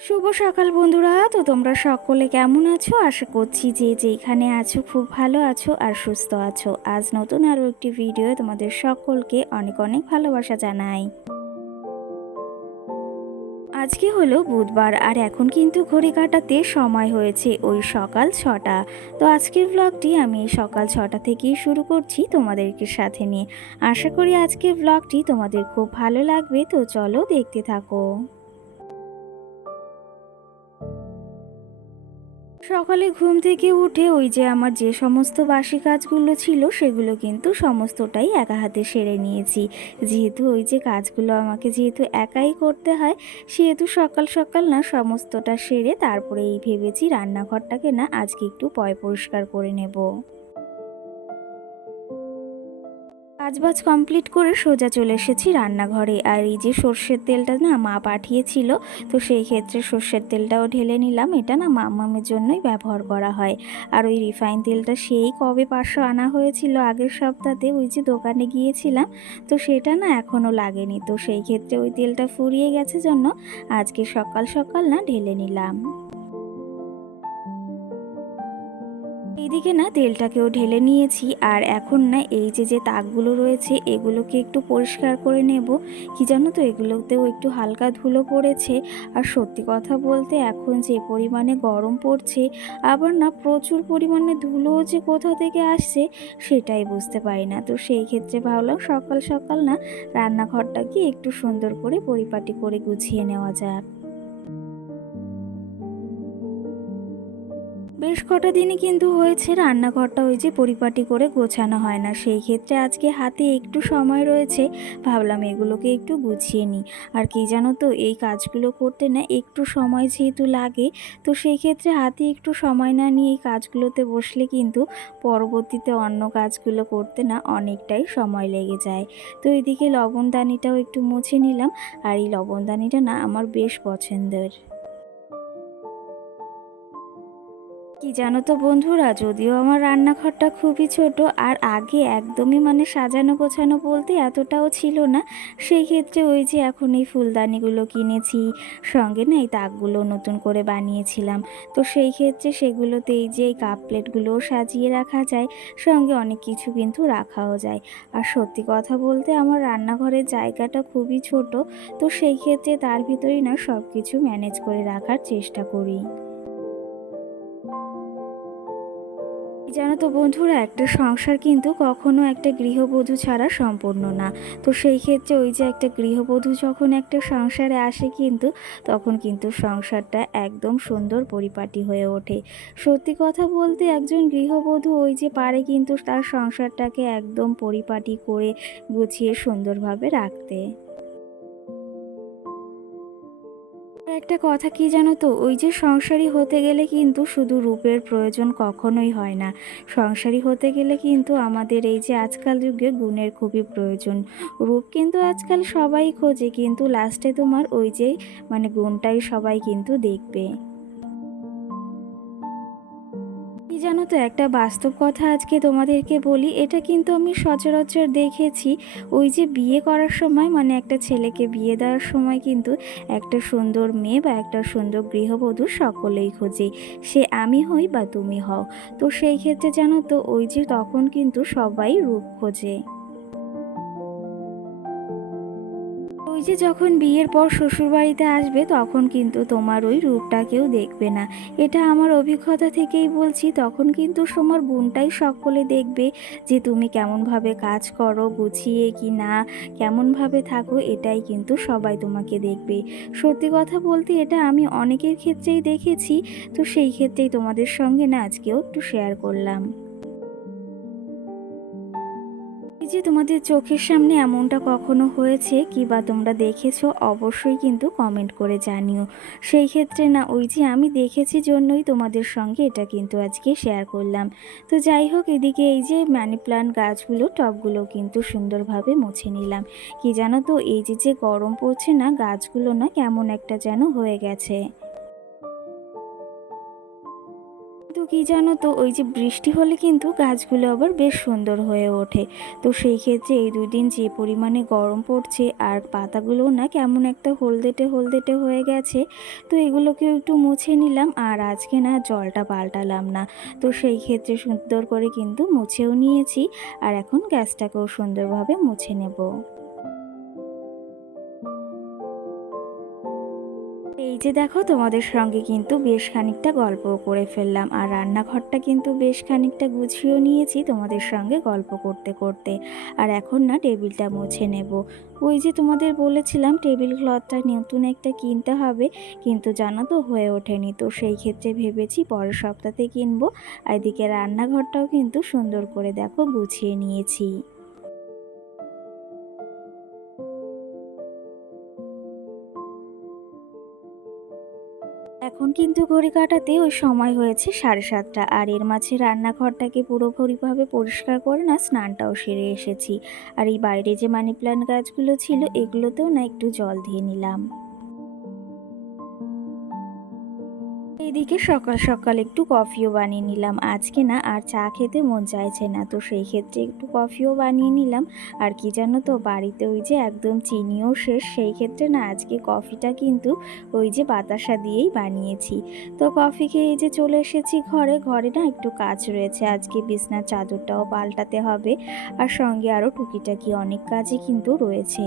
শুভ সকাল বন্ধুরা। তো তোমরা সকলে কেমন আছো? আশা করছি যে যেখানে আছো খুব ভালো আছো আর সুস্থ আছো। আজ নতুন আরও একটি ভিডিও তোমাদের সকলকে অনেক অনেক ভালোবাসা জানাই। আজকে হলো বুধবার আর এখন কিন্তু ঘড়ি কাটাতে সময় হয়েছে ওই সকাল ছটা। তো আজকের ব্লগটি আমি সকাল ছটা থেকেই শুরু করছি তোমাদেরকে সাথে নিয়ে। আশা করি আজকের ব্লগটি তোমাদের খুব ভালো লাগবে। তো চলো দেখতে থাকো। সকালে ঘুম থেকে উঠে ওই যে আমার যে সমস্ত বাসি কাজগুলো ছিল, সেগুলো কিন্তু সমস্তটাই একা হাতে সেরে নিয়েছি। যেহেতু ওই যে কাজগুলো আমাকে যেহেতু একাই করতে হয়, সেহেতু সকাল সকাল না সমস্তটা সেরে তারপরে এই ভেবেছি রান্নাঘরটাকে না আজকে একটু পয় পরিষ্কার করে নেব। কাজবাজ কমপ্লিট করে সোজা চলে এসেছি রান্নাঘরে। আর এই যে সর্ষের তেলটা না মা পাঠিয়েছিল, তো সেই ক্ষেত্রে সর্ষের তেলটাও ঢেলে নিলাম। এটা না মামামের জন্যই ব্যবহার করা হয়। আর ওই রিফাইন তেলটা সেই কবে পাঁচশো আনা হয়েছিল আগের সপ্তাহে ওই যে দোকানে গিয়েছিলাম, তো সেটা না এখনও লাগেনি। তো সেই ক্ষেত্রে ওই তেলটা ফুরিয়ে গেছে জন্য আজকে সকাল সকাল না ঢেলে নিলাম। এইদিকে না তেলটাকেও ঢেলে নিয়েছি আর এখন না এই যে যে তাকগুলো রয়েছে এগুলোকে একটু পরিষ্কার করে নেব। কি জানো তো এগুলোতেও একটু হালকা ধুলো পড়েছে। আর সত্যি কথা বলতে এখন যে পরিমাণে গরম পড়ছে, আবার না প্রচুর পরিমাণে ধুলোও যে কোথা থেকে আসছে সেটাই বুঝতে পারি না। তো সেই ক্ষেত্রে ভাবলাম সকাল সকাল না রান্নাঘরটাকে একটু সুন্দর করে পরিপাটি করে গুছিয়ে নেওয়া যাক। বেশ কটা দিনই কিন্তু হয়েছে রান্নাঘরটা ওই যে পরিপাটি করে গোছানো হয় না। সেই ক্ষেত্রে আজকে হাতে একটু সময় রয়েছে, ভাবলাম এগুলোকে একটু গুছিয়ে নিই। আর কি জানো তো, এই কাজগুলো করতে না একটু সময় যেহেতু লাগে, তো সেই ক্ষেত্রে হাতে একটু সময় না নিয়ে এই কাজগুলোতে বসলে কিন্তু পরবর্তীতে অন্য কাজগুলো করতে না অনেকটাই সময় লেগে যায়। তো এদিকে লবণদানিটাও একটু মুছে নিলাম, আর এই লবণদানিটা না আমার বেশ পছন্দের। কি জানো তো বন্ধুরা? যদিও আমার রান্নাঘরটা খুবই ছোট, আর আগে একদমই মানে সাজানো গোছানো বলতে এতটাও ছিল না। সেই ক্ষেত্রে ওই যে এখন এই ফুলদানিগুলো কিনেছি, সঙ্গে না এই তাকগুলো নতুন করে বানিয়েছিলাম। তো সেই ক্ষেত্রে সেগুলোতে এই যে এই কাপ প্লেটগুলোও সাজিয়ে রাখা যায়, সঙ্গে অনেক কিছু কিন্তু রাখাও যায়। আর সত্যি কথা বলতে আমার রান্নাঘরের জায়গাটা খুবই ছোট, তো সেই ক্ষেত্রে তার ভিতরেই না সব কিছু ম্যানেজ করে রাখার চেষ্টা করি। জানো তো বন্ধুরা, একটা সংসার কিন্তু কখনো একটা গৃহবধূ ছাড়া সম্পূর্ণ না। তো সেই ক্ষেত্রে ওই যে একটা গৃহবধূ যখন একটা সংসারে আসে কিন্তু, তখন কিন্তু সংসারটা একদম সুন্দর পরিপাটি হয়ে ওঠে। সত্যি কথা বলতে একজন গৃহবধূ ওই যে পারে কিন্তু তার সংসারটাকে একদম পরিপাটি করে গুছিয়ে সুন্দরভাবে রাখতে। একটা কথা কি জানো তো? ওই যে সংসারী হতে গেলে কিন্তু শুধু রূপের প্রয়োজন কখনোই হয় না। সংসারী হতে গেলে কিন্তু আমাদের এই যে আজকাল যুগে গুণের খুবই প্রয়োজন। রূপ কিন্তু আজকাল সবাই খোঁজে, কিন্তু লাস্টে তোমার ওই যে মানে গুণটাই সবাই কিন্তু দেখবে। জানো তো, একটা বাস্তব কথা আজকে তোমাদেরকে বলি। এটা কিন্তু আমি সচরাচর দেখেছি, ওই যে বিয়ে করার সময় মানে একটা ছেলেকে বিয়ে দেওয়ার সময় কিন্তু একটা সুন্দর মেয়ে বা একটা সুন্দর গৃহবধূ সকলেই খোঁজে। সে আমি হই বা তুমি হও। তো সেই ক্ষেত্রে জানো তো, ওই যে তখন কিন্তু সবাই রূপ খোঁজে। ওই যে যখন বিয়ের পর শ্বশুরবাড়িতে আসবে, তখন কিন্তু তোমার ওই রূপটা কেউ দেখবে না। এটা আমার অভিজ্ঞতা থেকেই বলছি, তখন কিন্তু তোমার গুণটাই সকলে দেখবে যে তুমি কেমনভাবে কাজ করো, গুছিয়ে কি না, কেমনভাবে থাকো, এটাই কিন্তু সবাই তোমাকে দেখবে। সত্যি কথা বলতে এটা আমি অনেকের ক্ষেত্রেই দেখেছি, তো সেই ক্ষেত্রেই তোমাদের সঙ্গে না আজকেও একটু শেয়ার করলাম। যে তোমাদের চোখের সামনে এমনটা কখনো হয়েছে কি বা তোমরা দেখেছ, অবশ্যই কিন্তু কমেন্ট করে জানিও। সেই ক্ষেত্রে না, ওই যে আমি দেখেছি জন্যই তোমাদের সঙ্গে এটা কিন্তু আজকে শেয়ার করলাম। তো যাই হোক, এদিকে এই যে মানি প্লান্ট গাছগুলো, টবগুলো কিন্তু সুন্দরভাবে মুছে নিলাম। কি জানো তো, এই যে যে গরম পড়ছে না, গাছগুলো না কেমন একটা যেন হয়ে গেছে। কি জানো তো, ওই যে বৃষ্টি হলে কিন্তু গাছগুলো আবার বেশ সুন্দর হয়ে ওঠে। তো সেই ক্ষেত্রে এই দুদিন যে পরিমাণে গরম পড়ছে আর পাতাগুলোও না কেমন একটা হলদেটে হলদেটে হয়ে গেছে, তো এগুলোকেও একটু মুছে নিলাম আর আজকে না জলটা পাল্টালাম না। তো সেই ক্ষেত্রে সুন্দর করে কিন্তু মুছেও নিয়েছি আর এখন গ্যাসটাকেও সুন্দরভাবে মুছে নেব। যে দেখো তোমাদের সঙ্গে কিন্তু বেশ খানিকটা গল্প করে ফেললাম, আর রান্নাঘরটা কিন্তু বেশ খানিকটা গুছিয়েও নিয়েছি তোমাদের সঙ্গে গল্প করতে করতে। আর এখন না টেবিলটা মুছে নেব। ওই যে তোমাদের বলেছিলাম টেবিল ক্লথটা নতুন একটা কিনতে হবে, কিন্তু জানো তো হয়ে ওঠেনি, তো সেই ক্ষেত্রে ভেবেছি পরের সপ্তাহে কিনবো। আর এদিকে রান্নাঘরটাও কিন্তু সুন্দর করে দেখো গুছিয়ে নিয়েছি। কিন্তু ঘড়ি কাটাতে ওই সময় হয়েছে সাড়ে সাতটা আর এর মাঝে রান্নাঘরটাকে পুরোপুরিভাবে পরিষ্কার করে না স্নানটাও সেরে এসেছি। আর এই বাইরে যে মানি প্ল্যান্ট গাছগুলো ছিল, এগুলোতেও না একটু জল দিয়ে নিলাম। এইদিকে সকাল সকাল একটু কফিও বানিয়ে নিলাম। আজকে না আর চা খেতে মন চাইছে না, তো সেই ক্ষেত্রে একটু কফিও বানিয়ে নিলাম। আর কি জানো তো, বাড়িতে ওই যে একদম চিনিও শেষ, সেই ক্ষেত্রে না আজকে কফিটা কিন্তু ওই যে বাতাসা দিয়েই বানিয়েছি। তো কফি খেয়ে এই যে চলে এসেছি ঘরে ঘরে না একটু কাজ রয়েছে। আজকে বিছনার চাদরটাও পাল্টাতে হবে। আর সঙ্গে আরও টুকিটাকি অনেক কাজই কিন্তু রয়েছে।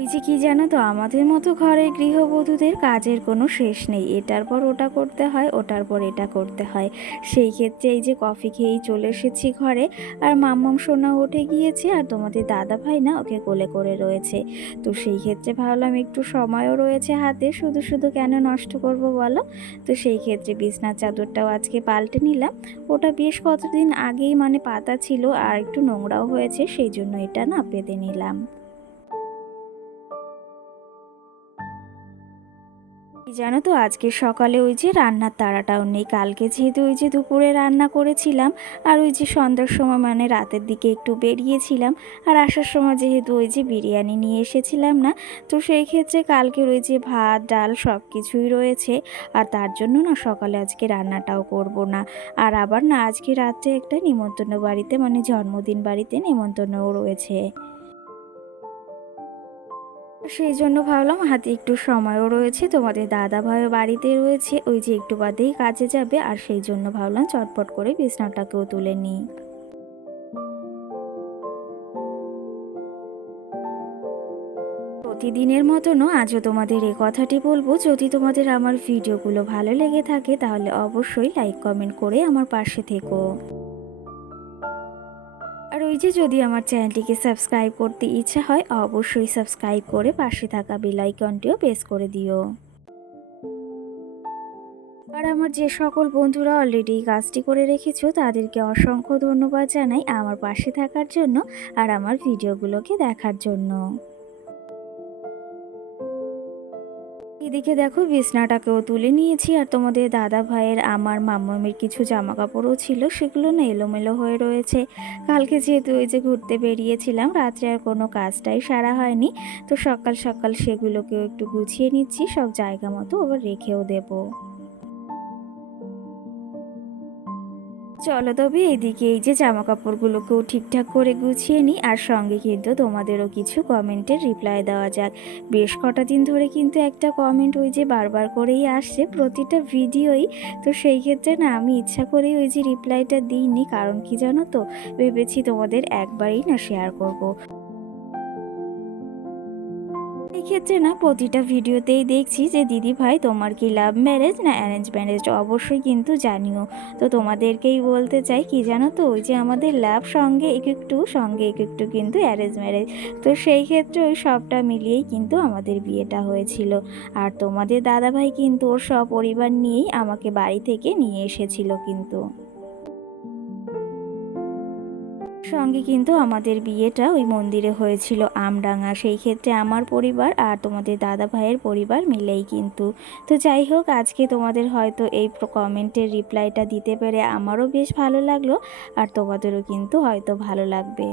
ওই যে কি জানো তো, আমাদের মতো ঘরের গৃহবধূদের কাজের কোনো শেষ নেই। এটার পর ওটা করতে হয়, ওটার পর এটা করতে হয়। সেই ক্ষেত্রে এই যে কফি খেয়েই চলে এসেছি ঘরে, আর মাম্মাম সোনা উঠে গিয়েছে আর তোমাদের দাদা ভাই না ওকে কোলে করে রয়েছে। তো সেই ক্ষেত্রে ভাবলাম একটু সময়ও রয়েছে হাতে, শুধু শুধু কেন নষ্ট করব বলো? তো সেই ক্ষেত্রে বিছনার চাদরটাও আজকে পাল্টে নিলাম। ওটা বেশ কতদিন আগেই মানে পাতা ছিল আর একটু নোংরাও হয়েছে, সেই জন্য এটা না পেতে নিলাম। জানো তো, আজকে সকালে ওই যে রান্নার তাড়াটাও নেই। কালকে যেহেতু ওই যে দুপুরে রান্না করেছিলাম, আর ওই যে সন্ধ্যার সময় মানে রাতের দিকে একটু বেরিয়েছিলাম, আর আসার সময় যেহেতু ওই যে বিরিয়ানি নিয়ে এসেছিলাম না, তো সেই ক্ষেত্রে কালকের ওই যে ভাত, ডাল সব কিছুই রয়েছে, আর তার জন্য না সকালে আজকে রান্নাটাও করব না। আর আবার না আজকে রাত্রে একটা নিমন্ত্রণ বাড়িতে মানে জন্মদিন বাড়িতে নিমন্ত্রণও রয়েছে। সেই জন্য ভাবলাম হাতে একটু সময়ও রয়েছে, তোমাদের দাদা ভাইও বাড়িতে রয়েছে, ওই যে একটু বাদেই কাজে যাবে, আর সেই জন্য ভাবলাম চটপট করে বিছনাটাকেও তুলে নিই। প্রতিদিনের মতনও আজও তোমাদের এই কথাটি বলব, যদি তোমাদের আমার ভিডিওগুলো ভালো লেগে থাকে, তাহলে অবশ্যই লাইক কমেন্ট করে আমার পাশে থেকো। যে যদি আমার চ্যানেলটিকে সাবস্ক্রাইব করতে ইচ্ছা হয়, অবশ্যই সাবস্ক্রাইব করে পাশে থাকা বেলাইকনটিও প্রেস করে দিও। আর আমার যে সকল বন্ধুরা অলরেডি কাজটি করে রেখেছ, তাদেরকে অসংখ্য ধন্যবাদ জানাই আমার পাশে থাকার জন্য আর আমার ভিডিওগুলোকে দেখার জন্য। এদিকে দেখো বিছনাটাকেও তুলে নিয়েছি আর তোমাদের দাদা ভাইয়ের আমার মাম্মামির কিছু জামা কাপড়ও ছিল, সেগুলো না এলোমেলো হয়ে রয়েছে। কালকে যেহেতু ওই যে ঘুরতে বেরিয়েছিলাম, রাত্রে আর কোনো কাজটাই সারা হয়নি, তো সকাল সকাল সেগুলোকেও একটু গুছিয়ে নিচ্ছি, সব জায়গা মতো আবার রেখেও দেবো। চলো তবে এদিকে এই যে জামা কাপড়গুলোকেও ঠিকঠাক করে গুছিয়ে নিই আর সঙ্গে কিন্তু তোমাদেরও কিছু কমেন্টের রিপ্লাই দেওয়া যাক বেশ কটা দিন ধরে কিন্তু একটা কমেন্ট ওই যে বারবার করেই আসছে প্রতিটা ভিডিওই তো সেই ক্ষেত্রে না আমি ইচ্ছা করেই ওই যে রিপ্লাইটা দিইনি, কারণ কি জানো তো ভেবেছি তোমাদের একবারেই না শেয়ার করব। এই ক্ষেত্রে না প্রতিটা ভিডিওতেই দেখছি যে, দিদি ভাই, তোমার কি লাভ ম্যারেজ না অ্যারেঞ্জ ম্যারেজ অবশ্যই কিন্তু জানিও। তো তোমাদেরকেই বলতে চাই কি জানো তো, ওই যে আমাদের লাভ সঙ্গে এক একটু, সঙ্গে এক একটু কিন্তু অ্যারেঞ্জ ম্যারেজ তো সেই ক্ষেত্রে ওই সবটা মিলিয়েই কিন্তু আমাদের বিয়েটা হয়েছিল। আর তোমাদের দাদাভাই কিন্তু ওর সপরিবার নিয়েই আমাকে বাড়ি থেকে নিয়ে এসেছিল কিন্তু। সঙ্গে কিন্তু আমাদের বিয়েটা ওই মন্দিরে হয়েছিল আমডাঙ্গা। সেই ক্ষেত্রে আমার পরিবার আর তোমাদের দাদা ভাইয়ের পরিবার মিলেই কিন্তু। তো যাই হোক, আজকে তোমাদের হয়তো এই কমেন্টের রিপ্লাইটা দিতে পেরে আমারও বেশ ভালো লাগল আর তোমাদেরও কিন্তু হয়তো ভালো লাগবে।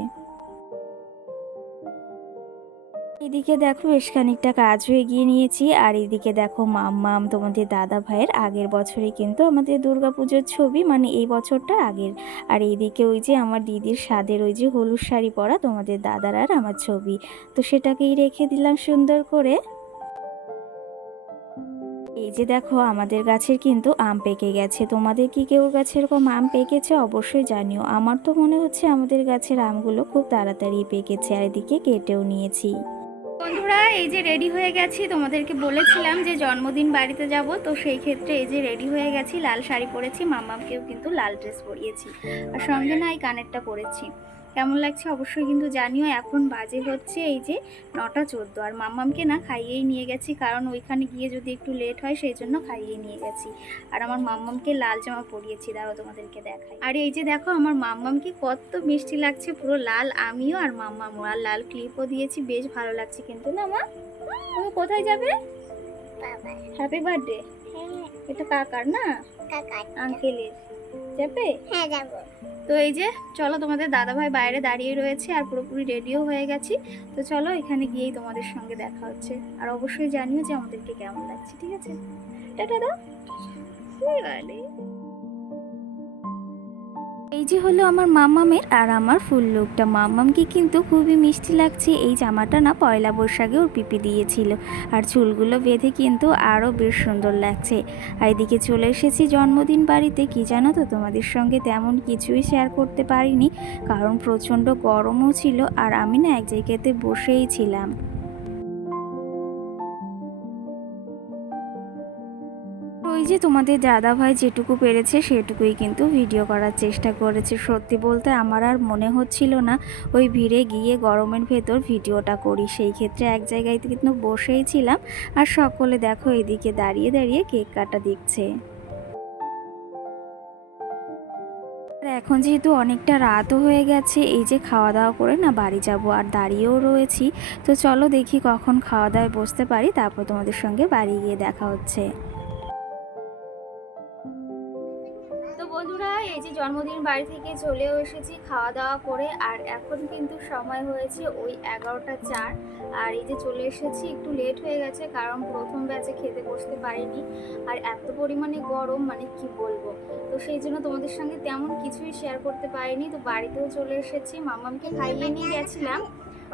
এইদিকে দেখো বেশ খানিকটা কাজ হয়ে গিয়ে নিয়েছি, আর এইদিকে দেখো মাম্মাম তোমাদের দাদা ভাইয়ের আগের বছরে কিন্তু আমাদের দুর্গাপুজোর ছবি মানে এই বছরটা আগের। আর এইদিকে ওই যে আমার দিদির স্বাদের ওই যে হলুদ শাড়ি পরা তোমাদের দাদার আর আমার ছবি। তো সেটাকেই রেখে দিলাম সুন্দর করে। এই যে দেখো আমাদের গাছের কিন্তু আম পেকে গেছে। তোমাদের কি কেউ গাছে এরকম আম পেকেছে? অবশ্যই জানিও। আমার তো মনে হচ্ছে আমাদের গাছের আমগুলো খুব তাড়াতাড়ি পেকেছে, আর এদিকে কেটেও নিয়েছি। বন্ধুরা, এই যে রেডি হয়ে গেছি। তোমাদেরকে বলেছিলাম যে জন্মদিন বাড়িতে যাব, তো সেই ক্ষেত্রে এই যে রেডি হয়ে গেছি। লাল শাড়ি পরেছি মামাকেও কিন্তু লাল ড্রেস পরিয়েছি। আর সঙ্গে না এই কানেরটা পরেছি। কেমন লাগছে অবশ্যই কিন্তু জানিও। এখন বাজে হচ্ছে এই যে নটা চোদ্দ। আর মাম্মামকে না খাইয়েই নিয়ে গেছি কারণ ওইখানে গিয়ে যদি একটু লেট হয় সেই জন্য খাইয়ে নিয়ে গেছি। আর আমার মাম্মামকে লাল জামা পরিয়েছি দাঁড়াও তোমাদেরকে দেখাই। আর এই যে দেখো আমার মাম্মামকে কত মিষ্টি লাগছে পুরো লাল আমিও আর মাম্মামও। আর লাল ক্লিপও দিয়েছি বেশ ভালো লাগছে কিন্তু না মা? তুমি কোথায় যাবে? হ্যাপি বার্থডে এটা কাকার না? আঙ্কেলের। যাবে? হ্যাঁ যাব। তো এই যে, চলো তোমাদের দাদাভাই বাইরে দাঁড়িয়ে রয়েছে আর পুরোপুরি রেডিও হয়ে গেছি। তো চলো এখানে গিয়েই তোমাদের সঙ্গে দেখা হচ্ছে। আর অবশ্যই জানিও যে আমাদেরকে কেমন লাগছে, ঠিক আছে? টাটা দাও। এই যে হলো আমার মাম্মামের আর আমার ফুল লুকটা। মাম্মামকে কিন্তু খুবই মিষ্টি লাগছে। এই জামাটা না পয়লা বৈশাখে ওর পিপি দিয়েছিল। আর চুলগুলো বেঁধে কিন্তু আরও বেশ সুন্দর লাগছে। আর এদিকে চলে এসেছি জন্মদিন বাড়িতে। কি জানো তো, তোমাদের সঙ্গে তেমন কিছুই শেয়ার করতে পারিনি। কারণ প্রচণ্ড গরমও ছিল। আর আমি না এক জায়গাতে বসেই ছিলাম। তোমাদের দাদা ভাই যেটুকু পেরেছে সেটুকুই কিন্তু ভিডিও করার চেষ্টা করেছে। সত্যি বলতে আমার আর মনে হচ্ছিল না ওই ভিড়ে গিয়ে গরমের ভেতর ভিডিওটা করি। সেই ক্ষেত্রে এক জায়গায় কিন্তু বসেই ছিলাম আর সকলে দেখো এদিকে দাঁড়িয়ে দাঁড়িয়ে কেক কাটা দিচ্ছে এখন যেহেতু অনেকটা রাতও হয়ে গেছে, এই যে খাওয়া দাওয়া করে না বাড়ি যাব আর দাঁড়িয়েও রয়েছি। তো চলো দেখি কখন খাওয়া দাওয়ায় বসতে পারি, তারপর তোমাদের সঙ্গে বাড়ি গিয়ে দেখা হচ্ছে। এই যে জন্মদিন বাড়ি থেকে চলেও এসেছি খাওয়া দাওয়া করে, আর এখন কিন্তু সময় হয়েছে ওই এগারোটা চার। আর এই যে চলে এসেছি, একটু লেট হয়ে গেছে কারণ প্রথম ব্যাচে খেতে বসতে পারিনি। আর এত পরিমাণে গরম মানে কি বলব? তো সেই জন্য তোমাদের সঙ্গে তেমন কিছুই শেয়ার করতে পারিনি। তো বাড়িতেও চলে এসেছি, মামামকে খাইয়ে নিয়ে গেছিলাম।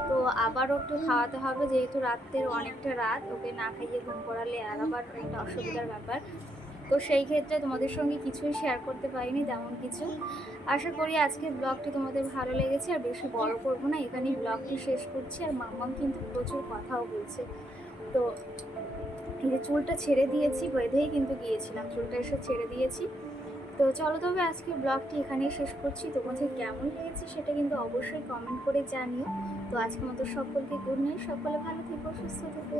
তো আবারও একটু খাওয়াতে হবে, যেহেতু রাত্রের অনেকটা রাত, ওকে না খাইয়ে ঘুম করালে আর আবার একটা অসুবিধার ব্যাপার। তো সেই ক্ষেত্রে তোমাদের সঙ্গে কিছুই শেয়ার করতে পারিনি, তেমন কিছু। আশা করি আজকে ব্লগটি তোমাদের ভালো লেগেছে, আর বেশি বড় করব না, এখানেই ব্লগটি শেষ করছি, আর মাম্মাম কিন্তু প্রচুর কথাও বলছে। তো এই যে চুলটা ছেড়ে দিয়েছি, বেঁধেই কিন্তু গিয়েছিলাম, চুলটা এসে ছেড়ে দিয়েছি। তো চলো তবে আজকে ব্লগটি এখানেই শেষ করছি, তোমাদের কেমন লেগেছে সেটা কিন্তু অবশ্যই কমেন্ট করে জানিও। তো আজকের মতো সকলকে গুড নাইট সকলে ভালো থেকো, সুস্থ থেকো